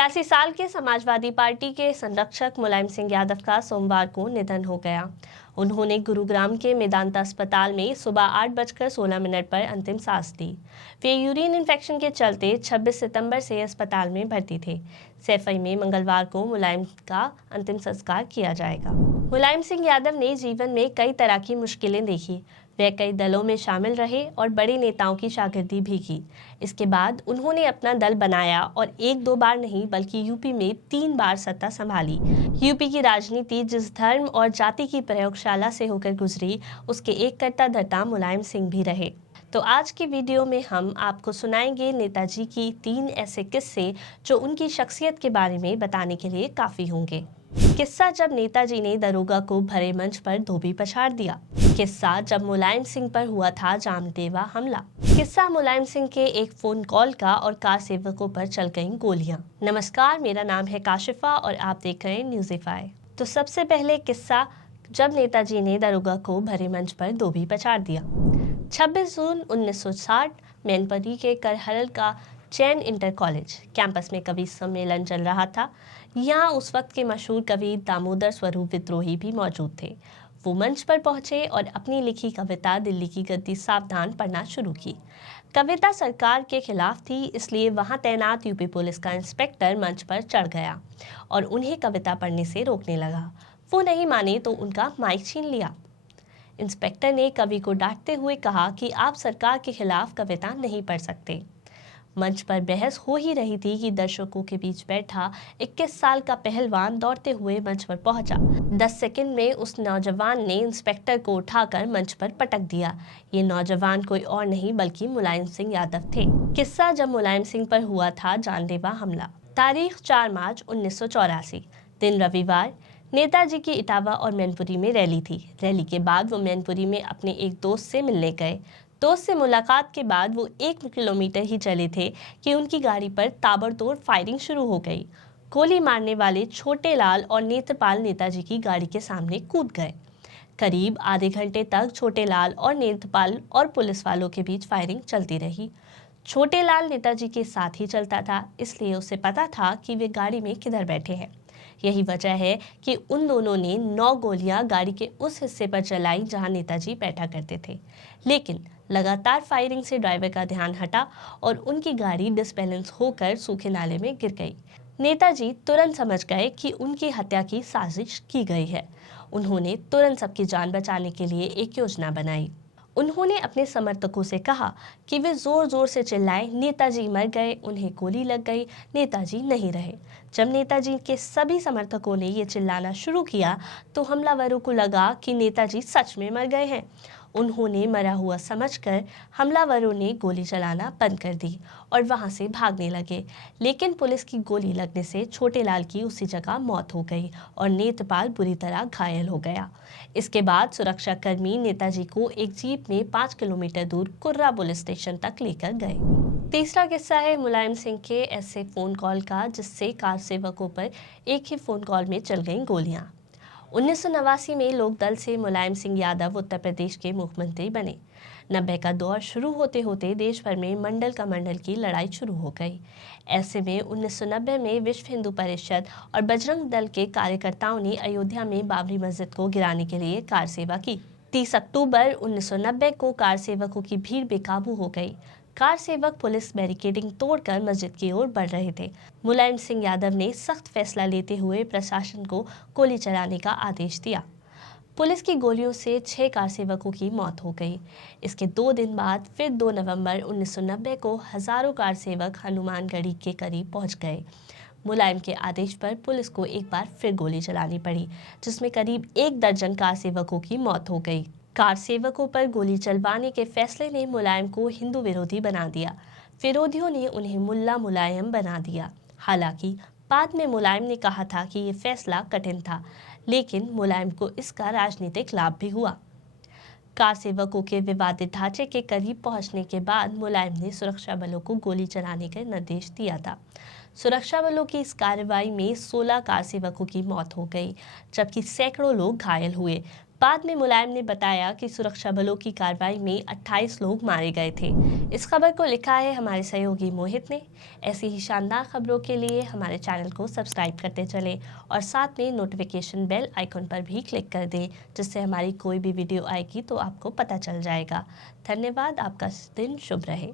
82 साल के समाजवादी पार्टी के संरक्षक मुलायम सिंह यादव का सोमवार को निधन हो गया। उन्होंने गुरुग्राम के मेदांता अस्पताल में सुबह 8:16 पर अंतिम सांस ली। वे यूरिन इन्फेक्शन के चलते 26 सितंबर से अस्पताल में भर्ती थे। सैफई में मंगलवार को मुलायम का अंतिम संस्कार किया जाएगा। मुलायम सिंह यादव ने जीवन में कई तरह की मुश्किलें देखी। वे कई दलों में शामिल रहे और बड़े नेताओं की शागिर्दी भी की। इसके बाद उन्होंने अपना दल बनाया और एक दो बार नहीं बल्कि यूपी में 3 बार सत्ता संभाली। यूपी की राजनीति जिस धर्म और जाति की प्रयोगशाला से होकर गुजरी, उसके एक कर्ता धर्ता मुलायम सिंह भी रहे। तो आज की वीडियो में हम आपको सुनाएंगे नेताजी की 3 ऐसे किस्से जो उनकी शख्सियत के बारे में बताने के लिए काफी होंगे। किस्सा जब नेताजी ने दरोगा को भरे मंच पर धोबी पछाड़ दिया। किस्सा जब मुलायम सिंह पर हुआ था जानलेवा हमला। किस्सा मुलायम सिंह के एक फोन कॉल का और कार सेवकों पर चल गईं गोलियां। नमस्कार, मेरा नाम है काशिफा और आप देख रहे हैं न्यूज़ीफाई। तो सबसे पहले किस्सा जब नेताजी ने दरोगा को भरे मंच पर धोबी पछाड़ दिया। 26 जून 1960 मैनपुरी के करहल का जैन इंटर कॉलेज कैंपस में कवि सम्मेलन चल रहा था। यहाँ उस वक्त के मशहूर कवि दामोदर स्वरूप विद्रोही भी मौजूद थे। वो मंच पर पहुंचे और अपनी लिखी कविता दिल्ली की गद्दी सावधान पढ़ना शुरू की। कविता सरकार के खिलाफ थी, इसलिए वहां तैनात यूपी पुलिस का इंस्पेक्टर मंच पर चढ़ गया और उन्हें कविता पढ़ने से रोकने लगा। वो नहीं माने तो उनका माइक छीन लिया। इंस्पेक्टर ने कवि को डांटते हुए कहा कि आप सरकार के खिलाफ कविता नहीं पढ़ सकते। मंच पर बहस हो ही रही थी कि दर्शकों के बीच बैठा 21 साल का पहलवान दौड़ते हुए मंच पर पहुंचा। 10 सेकंड में उस नौजवान ने इंस्पेक्टर को उठाकर मंच पर पटक दिया। ये नौजवान कोई और नहीं बल्कि मुलायम सिंह यादव थे। किस्सा जब मुलायम सिंह पर हुआ था जानलेवा हमला। तारीख 4 मार्च 1984, दिन रविवार। नेताजी की इटावा और मैनपुरी में रैली थी। रैली के बाद वो मैनपुरी में अपने एक दोस्त से मिलने गए। दोस्त से मुलाकात के बाद वो 1 किलोमीटर ही चले थे कि उनकी गाड़ी पर ताबड़तोड़ फायरिंग शुरू हो गई। गोली मारने वाले छोटे लाल और नेत्रपाल नेताजी की गाड़ी के सामने कूद गए। करीब आधे घंटे तक छोटे लाल और नेत्रपाल और पुलिस वालों के बीच फायरिंग चलती रही। छोटे लाल नेताजी के साथ ही चलता था, इसलिए उसे पता था कि वे गाड़ी में किधर बैठे हैं। यही वजह है कि उन दोनों ने 9 गोलियां गाड़ी के उस हिस्से पर चलाई जहां नेताजी बैठा करते थे। लेकिन लगातार फायरिंग से ड्राइवर का ध्यान हटा और उनकी गाड़ी डिसबैलेंस होकर सूखे नाले में गिर गई। नेताजी तुरंत समझ गए कि उनकी हत्या की साजिश की गई है। उन्होंने तुरंत सबकी जान बचाने के लिए एक योजना बनाई। उन्होंने अपने समर्थकों से कहा कि वे जोर जोर से चिल्लाएं, नेताजी मर गए, उन्हें गोली लग गई, नेताजी नहीं रहे। जब नेताजी के सभी समर्थकों ने ये चिल्लाना शुरू किया तो हमलावरों को लगा कि नेताजी सच में मर गए हैं। उन्होंने मरा हुआ समझकर हमलावरों ने गोली चलाना बंद कर दी और वहां से भागने लगे। लेकिन पुलिस की गोली लगने से छोटे लाल की उसी जगह मौत हो गई और नेत्रपाल बुरी तरह घायल हो गया। इसके बाद सुरक्षाकर्मी नेताजी को एक जीप में 5 किलोमीटर दूर कुर्रा पुलिस स्टेशन तक लेकर गए। तीसरा किस्सा है मुलायम सिंह के ऐसे फोन कॉल का जिससे कार सेवकों पर एक ही फोन कॉल में चल गईं गोलियां। 1989 में लोकदल से मुलायम सिंह यादव उत्तर प्रदेश के मुख्यमंत्री बने। 90 का दौर शुरू होते होते देश भर में मंडल का मंडल की लड़ाई शुरू हो गई। ऐसे में 1990 में विश्व हिंदू परिषद और बजरंग दल के कार्यकर्ताओं ने अयोध्या में बाबरी मस्जिद को गिराने के लिए कार सेवा की। 30 अक्टूबर 1990 को कार सेवकों की भीड़ बेकाबू हो गई। कार सेवक पुलिस बैरिकेडिंग तोड़कर मस्जिद की ओर बढ़ रहे थे। मुलायम सिंह यादव ने सख्त फैसला लेते हुए प्रशासन को गोली चलाने का आदेश दिया। पुलिस की गोलियों से 6 कार सेवकों की मौत हो गई। इसके 2 दिन बाद फिर 2 नवंबर 1990 को हजारों कार सेवक हनुमानगढ़ी के करीब पहुंच गए। मुलायम के आदेश पर पुलिस को एक बार फिर गोली चलानी पड़ी, जिसमें करीब 1 दर्जन कार सेवकों की मौत हो गई। कार सेवकों पर गोली चलवाने के फैसले ने मुलायम को हिंदू विरोधी बना दिया। विरोधियों ने उन्हें मुल्ला मुलायम बना दिया। हालांकि बाद में मुलायम ने कहा था कि ये फैसला कठिन था, लेकिन मुलायम को इसका राजनीतिक लाभ भी हुआ। कार सेवकों के विवादित ढांचे के करीब पहुंचने के बाद मुलायम ने सुरक्षा बलों को गोली चलाने का निर्देश दिया था। सुरक्षा बलों की इस कार्रवाई में 16 कार सेवकों की मौत हो गई, जबकि सैकड़ों लोग घायल हुए। बाद में मुलायम ने बताया कि सुरक्षा बलों की कार्रवाई में 28 लोग मारे गए थे। इस खबर को लिखा है हमारे सहयोगी मोहित ने। ऐसी ही शानदार खबरों के लिए हमारे चैनल को सब्सक्राइब करते चलें और साथ में नोटिफिकेशन बेल आइकन पर भी क्लिक कर दें, जिससे हमारी कोई भी वीडियो आएगी तो आपको पता चल जाएगा। धन्यवाद। आपका दिन शुभ रहे।